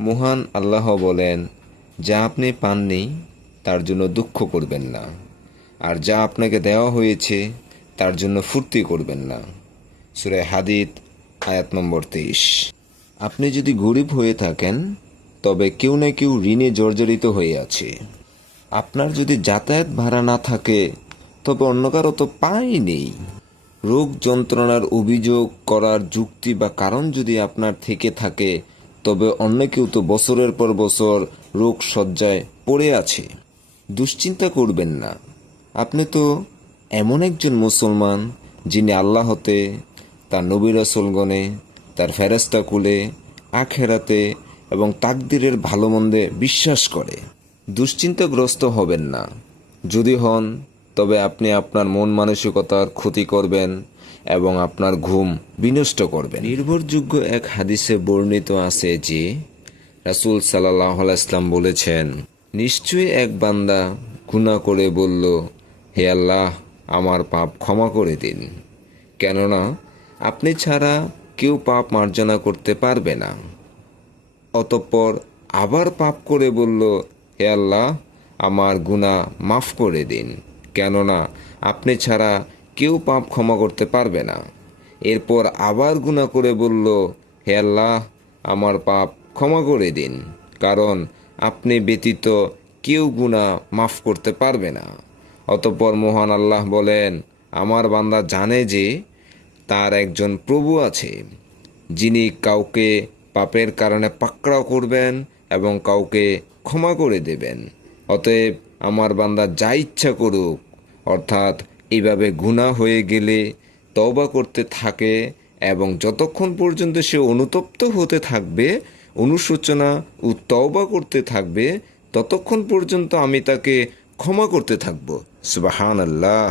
মহান আল্লাহ বলেন, যা আপনি পাননি তার জন্য দুঃখ করবেন না, আর যা আপনাকে দেওয়া হয়েছে তার জন্য ফুর্তি করবেন না। সূরা হাদীদ আয়াত নম্বর 23। আপনি যদি গরিব হয়ে থাকেন তবে কেউ না কেউ ঋণে জর্জরিত হয়ে আছে। আপনার যদি যাতায়াত ভাড়া না থাকে তবে অন্য কারো তো পাই নেই। রোগ যন্ত্রণার অভিযোগ করার যুক্তি বা কারণ যদি আপনার থেকে থাকে তবে অন্য কেউ তো বছরের পর বছর রোগ শয্যায় পড়ে আছে। দুশ্চিন্তা করবেন না। আপনি তো এমন একজন মুসলমান যিনি আল্লাহতে, তার নবী রাসূলগণে, তার ফেরেশতা কুলে, আখেরাতে এবং তাকদীরের ভালো মন্দে বিশ্বাস করে। দুশ্চিন্তাগ্রস্ত হবেন না। যদি হন তবে আপনি আপনার মন মানসিকতার ক্ষতি করবেন এবং আপনার ঘুম বিনষ্ট করবেন। নির্ভরযোগ্য এক হাদিসে বর্ণিত আছে যে রাসূল সাল্লাল্লাহু আলাইহি ওয়াসাল্লাম বলেছেন, নিশ্চয়ই এক বান্দা গুনাহ করে বলল, হে আল্লাহ, আমার পাপ ক্ষমা করে দিন, কেননা আপনি ছাড়া কেউ পাপ মার্জনা করতে পারবে না। অতঃপর আবার পাপ করে বলল, হে আল্লাহ, আমার গুনাহ মাফ করে দিন, কেননা আপনি ছাড়া কেউ পাপ ক্ষমা করতে পারবে না। এরপর আবার গুনাহ করে বলল, হে আল্লাহ, আমার পাপ ক্ষমা করে দিন, কারণ আপনি ব্যতীত কেউ গুনাহ মাফ করতে পারবে না। অতঃপর মহান আল্লাহ বলেন, আমার বান্দা জানে যে তার একজন প্রভু আছে, যিনি কাউকে পাপের কারণে পাকড়াও করবেন এবং কাউকে ক্ষমা করে দেবেন। অতএব আমার বান্দা যা ইচ্ছা করুক, অর্থাৎ এইভাবে গুনাহ হয়ে গেলে তওবা করতে থাকে এবং যতক্ষণ পর্যন্ত সে অনুতপ্ত হতে থাকবে, অনুশোচনা ও তওবা করতে থাকবে, ততক্ষণ পর্যন্ত আমি তাকে ক্ষমা করতে থাকব। সুবহানাল্লাহ।